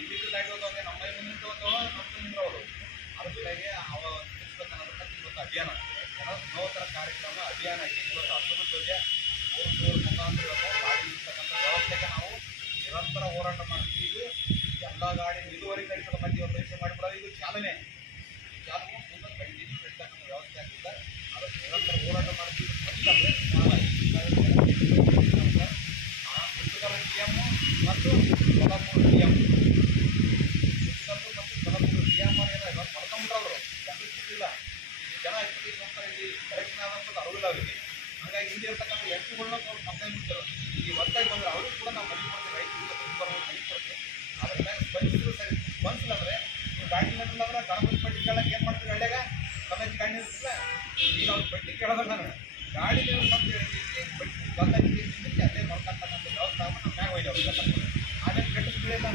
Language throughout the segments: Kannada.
ಇಲ್ಲಿ ದಾಟೋದು ನಮ್ಮ ಮುಂದೆ ಅವರು ಅದಕ್ಕಾಗಿ ಅವ ನಿಲ್ಲಿಸ್ಬೇಕನ್ನೋದಕ್ಕೆ ಇವತ್ತು ಅಭಿಯಾನ ನೂತನ ಕಾರ್ಯಕ್ರಮ ಅಭಿಯಾನಕ್ಕೆ ಇವತ್ತು ಹಸಿರು ಧ್ವಜ ಮುಖಾಂತರ ಗಾಡಿ ನಿಲ್ತಕ್ಕಂಥ ವ್ಯವಸ್ಥೆಗೆ ನಾವು ನಿರಂತರ ಹೋರಾಟ ಮಾಡ್ತೀವಿ. ಇದು ಎಲ್ಲ ಗಾಡಿ ಇದುವರೆಗೆ ನಡೀತದ ಮಧ್ಯೆ ಒಂದು ಪರೀಕ್ಷೆ ಮಾಡಿಬಿಡೋದು ಇದು ಚಾಲನೆ ಮುಂದೆ ಕಂಟಿನ್ಯೂ ನಡೀತಕ್ಕಂಥ ವ್ಯವಸ್ಥೆ ಆಗ್ತದೆ. ಅದಕ್ಕೆ ನಿರಂತರ ಹೋರಾಟ ಮಾಡ್ತೀವಿ. ಡಿಎಂ ಮತ್ತು ಸೊಲ್ಲಾಪುರ ಡಿಎಂ ಮತ್ತು ಸೊಲ್ಲಾಪುರ ಡಿಎಂ ಏನಾದ್ರು ಮಾಡ್ಕೊಂಡ್ಬಿಟ್ರವರು ಜನರು ಸಿಕ್ಕಿಲ್ಲ. ಜನ ಹೋಗ್ತಾರೆ ಇಲ್ಲಿ ಕರೆಕ್ಷನ್ ಆದಂಥದ್ದು ಅರಿವಿಲ್ಲ ಅವರಿಗೆ. ಹಾಗಾಗಿ ಇಲ್ಲಿ ಇರ್ತಕ್ಕಂಥ ಎಷ್ಟುಗಳನ್ನ ಮಕ್ಕಳು ಬಿಡ್ತಾರೆ. ಈ ಹೊತ್ತಾಗಿ ಬಂದರೆ ಅವರು ಕೂಡ ನಾವು ಮನೆ ಕೊಡ್ತೀವಿ, ರೈತರಿಗೆ ಬರ್ಬೋದು ಮನೆ ಕೊಡ್ತೀವಿ. ಅದ್ರ ಮೇಲೆ ಸ್ಪಂದಿಸಿದ್ರು ಸರಿ. ಸ್ಪಂದಿಸಿಲ್ಲ ಅಂದರೆ ನೀವು ಗಾಡಿ ನಿಲ್ಲಂದ್ರೆ ಗಣಪತಿ ಪಟ್ಟಿ ಕೇಳಕ್ಕೆ ಏನು ಮಾಡ್ತೀವಿ ಹಳ್ಳಿಯಾಗ ಕಮೆಂಟ್ ಗಾಡಿ ನಿಲ್ಸಿಲ್ಲ. ಈಗ ಅವ್ರು ಪಟ್ಟಿ ಕೇಳೋದಲ್ಲ ನಾನು ಗಾಡಿ ನಿಲ್ಲಿಸಿ ಪಟ್ಟಿ ಬಂದಾಗಿ ನಿಲ್ಲಿಸಿ ಅಲ್ಲೇ ಮಾಡ್ಕೊಳ್ತಕ್ಕಂಥ ವ್ಯವಸ್ಥೆ ನಮ್ಮ ಮ್ಯಾಗ ಒಯ್ದವ್ರು. ಆಮೇಲೆ ಕೆಟ್ಟ ಬೆಳೆಯಲ್ಲ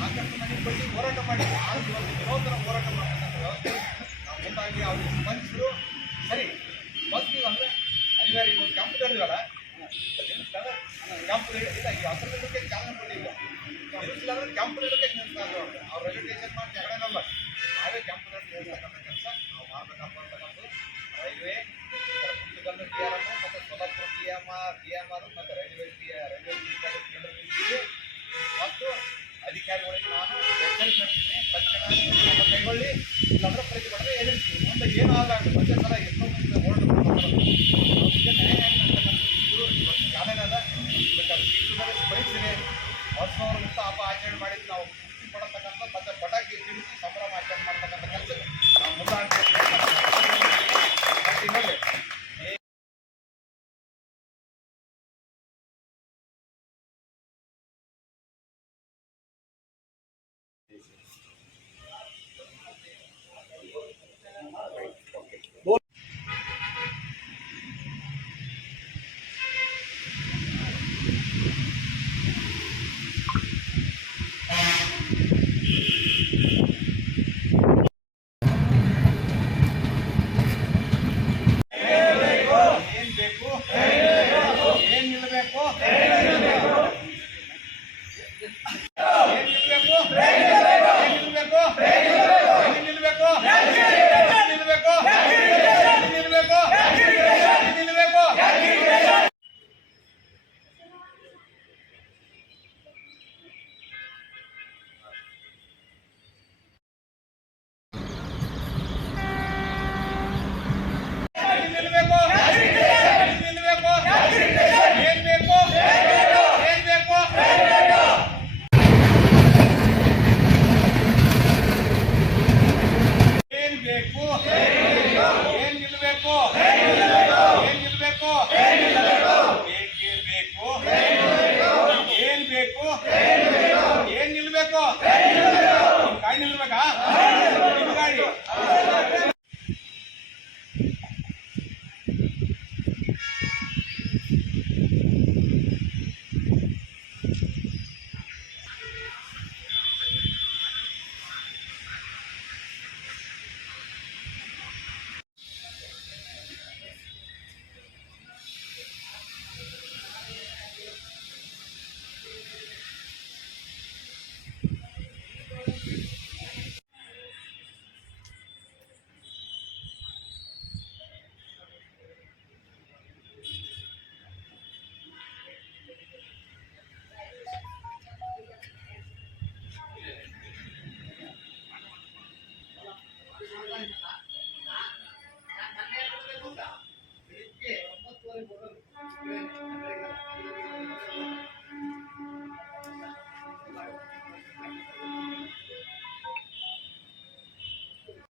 ಸಾಕಷ್ಟು ಮನೆ ಪಟ್ಟಿ ಹೋರಾಟ ಮಾಡಿ ವಿನೂತನ ಹೋರಾಟ ಮಾಡ್ತಕ್ಕಂಥ ವ್ಯವಸ್ಥೆ ನಾವು ಮುಂದಾಗಿ ಅವ್ರಿಗೆ ಸ್ಪಂದಿಸಿದ್ರು. ಸರಿ ಸ್ಪಂದಿಸಿಲ್ಲ ಅಂದರೆ ಅನಿವಾರ್ಯ ಇದು ಕ್ಯಾಂಪ್ ಹಿಡಿದಿರಲ್ಲ ಕ್ಯಾಂಪ್ ಇಲ್ಲ ಈ ಹಸಿರು ಇಡೋಕ್ಕೆ ಚಾಲನೆ ಕೊಟ್ಟಿಲ್ಲ. ನಿಲ್ಲಿಸಿಲ್ಲ ಅಂದರೆ ಕ್ಯಾಂಪ್ ಇಡೋಕ್ಕೆ ನಿಲ್ಲಿಸ್ತಾರೆ ಅವ್ರು ರೈಲ್ವೆ ಸ್ಟೇಷನ್ ಮಾಡಿ ಜಗಳನಲ್ಲ ನಾವೇ ಕ್ಯಾಂಪ್ ನಿಲ್ಲಿಸ್ತಕ್ಕಂಥ ಕೆಲಸ ನಾವು ಮಾಡಬೇಕಪ್ಪ ಅಂತಕ್ಕಂಥದ್ದು ರೈಲ್ವೆ ಕುಂಟಗಲ್ಲು DRM ಮತ್ತು ಸೊಲ್ಲಾಪುರ DMR ಮತ್ತು ರೈಲ್ವೆ ಕೇಂದ್ರ ಮತ್ತು ಅಧಿಕಾರಿಗಳಿಗೆ ನಾನು ಎಚ್ಚರಿಕೆ ಮಾಡ್ತೀನಿ. ತಕ್ಷಣ ಕೈಗೊಳ್ಳಿ ಇಲ್ಲಾಂದ್ರೆ ಪ್ರತಿಭಟನೆ ಎದುರಿಸಿ ಮುಂದೆ ಏನೂ ಆಗಲಾಗದು. ಮತ್ತೆ ಸಲ ಎಷ್ಟೋ ಮುಂದೆ ಹೊರಟು ನ್ಯಾಯ ಇವತ್ತು ಚಾಲನೆ ಅದ ಬಯಸಿದೆ. ವರ್ಷದವ್ರ ಮುಕ್ತ ಹಬ್ಬ ಆಚರಣೆ ಮಾಡಿದ್ದು ನಾವು ಖುಷಿ ಪಡತಕ್ಕಂಥ ಮತ್ತೆ ಪಟಾಕಿ ಸಿಡಿಸಿ ಸಂಭ್ರಮ ಆಚರಣೆ ಮಾಡ್ತಕ್ಕಂಥ ಕೆಲಸ ನಾವು ಮುಂದಾಗ್ತೀವಿ.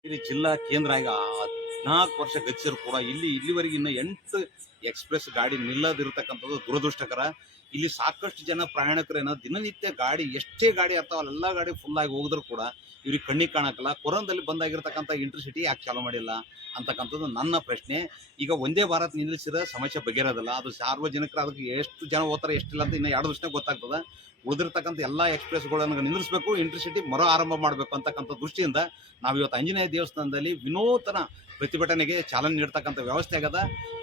ಇಲ್ಲಿ ಜಿಲ್ಲಾ ಕೇಂದ್ರ ಆಗಿ 14 ವರ್ಷ ಗಚ್ಚಿದ್ರು ಕೂಡ ಇಲ್ಲಿವರೆಗೆ ಇನ್ನು 8 ಎಕ್ಸ್ಪ್ರೆಸ್ ಗಾಡಿ ನಿಲ್ಲದಿರತಕ್ಕಂಥದ್ದು ದುರದೃಷ್ಟಕರ. ಇಲ್ಲಿ ಸಾಕಷ್ಟು ಜನ ಪ್ರಯಾಣಿಕರೇನ ದಿನನಿತ್ಯ ಗಾಡಿ ಎಷ್ಟೇ ಗಾಡಿ ಆಗ್ತಾವಲ್ಲ ಎಲ್ಲ ಗಾಡಿ ಫುಲ್ ಆಗಿ ಹೋಗಿದ್ರು ಕೂಡ ಇವ್ರಿಗೆ ಕಣ್ಣಿಗೆ ಕಾಣಕ್ಕಲ್ಲ. ಕೊರೋನಾದಲ್ಲಿ ಬಂದಾಗಿರ್ತಕ್ಕಂಥ ಇಂಟರ್ಸಿಟಿ ಯಾಕೆ ಚಾಲೂ ಮಾಡಿಲ್ಲ ಅಂತಕ್ಕಂಥದ್ದು ನನ್ನ ಪ್ರಶ್ನೆ. ಈಗ ಒಂದೇ ಭಾರತ್ ನಿಲ್ಲಿಸಿದ್ರೆ ಸಮಸ್ಯೆ ಬಗೆರೋದಿಲ್ಲ. ಅದು ಸಾರ್ವಜನಿಕರು ಅದಕ್ಕೆ ಎಷ್ಟು ಜನ ಹೋಗ್ತಾರೆ ಎಷ್ಟಿಲ್ಲ ಅಂತ ಇನ್ನು 2 ವರ್ಷನೇ ಗೊತ್ತಾಗ್ತದೆ. ಉಳಿದಿರ್ತಕ್ಕಂಥ ಎಲ್ಲ ಎಕ್ಸ್ಪ್ರೆಸ್ಗಳನ್ನು ನಿಲ್ಲಿಸಬೇಕು, ಇಂಟರ್ಸಿಟಿ ಮರು ಆರಂಭ ಮಾಡಬೇಕು ಅಂತಕ್ಕಂಥ ದೃಷ್ಟಿಯಿಂದ ನಾವು ಇವತ್ತು ಆಂಜನೇಯ ದೇವಸ್ಥಾನದಲ್ಲಿ ವಿನೂತನ ಪ್ರತಿಭಟನೆಗೆ ಚಾಲನೆ ನೀಡ್ತಕ್ಕಂಥ ವ್ಯವಸ್ಥೆ ಆಗದ.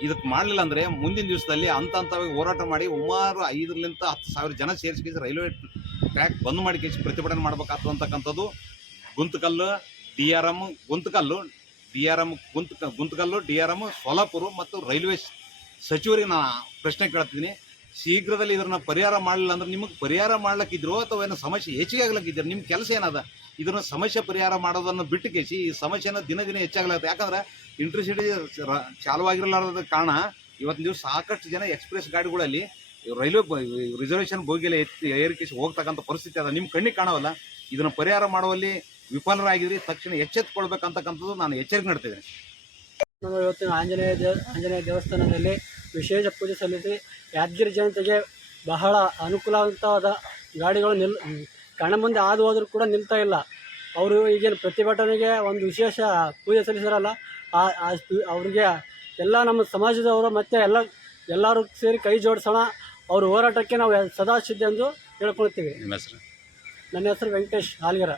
ಇದಕ್ಕೆ ಮಾಡಲಿಲ್ಲ ಅಂದರೆ ಮುಂದಿನ ದಿವಸದಲ್ಲಿ ಹಂತವಾಗಿ ಹೋರಾಟ ಮಾಡಿ ಸುಮಾರು 5,000 ರಿಂದ 10,000 ಜನ ಸೇರಿಸಿ ರೈಲ್ವೆ ಟ್ರ್ಯಾಕ್ ಬಂದ್ ಮಾಡಿ ಕೇಸಿ ಪ್ರತಿಭಟನೆ ಮಾಡ್ಬೇಕಾಗ್ತದೆ ಅಂತಕ್ಕಂಥದ್ದು ಗುಂತಕಲ್ಲು ಡಿ ಆರ್ ಎಂ ಸೋಲಾಪುರ ಮತ್ತು ರೈಲ್ವೆ ಸಚಿವರಿಗೆ ನಾ ಪ್ರಶ್ನೆ ಕೇಳ್ತಿದ್ದೀನಿ. ಶೀಘ್ರದಲ್ಲಿ ಇದನ್ನ ಪರಿಹಾರ ಮಾಡಲಿಲ್ಲ ಅಂದ್ರೆ ನಿಮಗೆ ಪರಿಹಾರ ಮಾಡ್ಲಕ್ಕಿದ್ರು ಅಥವಾ ಏನೋ ಸಮಸ್ಯೆ ಹೆಚ್ಚಿಗೆ ಆಗ್ಲಕ್ಕಿದ್ರು ನಿಮ್ಮ ಕೆಲಸ ಏನದ? ಇದನ್ನ ಸಮಸ್ಯೆ ಪರಿಹಾರ ಮಾಡೋದನ್ನು ಬಿಟ್ಟು ಕೇಸಿ ಈ ಸಮಸ್ಯೆನ ದಿನ ದಿನ ಹೆಚ್ಚಾಗ್ಲತ್ತೆ. ಯಾಕಂದ್ರೆ ಇಂಟರ್ಸಿಟಿ ಚಾಲುವಾಗಿರಲಾರದ ಕಾರಣ ಇವತ್ತಿನ ದಿವಸ ಸಾಕಷ್ಟು ಜನ ಎಕ್ಸ್ಪ್ರೆಸ್ ಗಾಡಿಗಳಲ್ಲಿ ರೈಲ್ವೆ ರಿಸರ್ವೇಷನ್ ಬೋಗಿಯಲ್ಲಿ ಏರಿಕೆಸಿ ಹೋಗ್ತಕ್ಕಂಥ ಪರಿಸ್ಥಿತಿ ಅದ. ನಿಮ್ಮ ಕಣ್ಣಿಗೆ ಕಾಣವಲ್ಲ. ಇದನ್ನು ಪರಿಹಾರ ಮಾಡುವಲ್ಲಿ ವಿಫಲರಾಗಿದ್ರಿ, ತಕ್ಷಣ ಎಚ್ಚೆತ್ತುಕೊಳ್ಬೇಕಂತಕ್ಕಂಥದ್ದು ನಾನು ಎಚ್ಚರಿಕೆ ನೀಡ್ತಿದ್ದೇನೆ. ನಮ್ಮ ಇವತ್ತಿನ ಆಂಜನೇಯ ದೇವಸ್ಥಾನದಲ್ಲಿ ವಿಶೇಷ ಪೂಜೆ ಸಲ್ಲಿಸಿ ಯಾದಗಿರಿ ಜನತೆಗೆ ಬಹಳ ಅನುಕೂಲ ಆದಂಥ ಗಾಡಿಗಳು ಕಣ್ಣ ಮುಂದೆ ಹಾದು ಹೋದರೂ ಕೂಡ ನಿಲ್ತಾ ಇಲ್ಲ. ಅವರು ಈಗೇನು ಪ್ರತಿಭಟನೆಗೆ ಒಂದು ವಿಶೇಷ ಪೂಜೆ ಸಲ್ಲಿಸಿರಲ್ಲ, ಅವ್ರಿಗೆ ಎಲ್ಲ ನಮ್ಮ ಸಮಾಜದವರು ಮತ್ತು ಎಲ್ಲರೂ ಸೇರಿ ಕೈ ಜೋಡಿಸೋಣ. ಅವ್ರ ಹೋರಾಟಕ್ಕೆ ನಾವು ಸದಾ ಸಿದ್ಧ ಎಂದು ಹೇಳ್ಕೊಳ್ತೀವಿ. ನಿಮ್ಮ ಹೆಸರು? ನನ್ನ ಹೆಸರು ವೆಂಕಟೇಶ್ ಹಾಲ್ಗೆರ.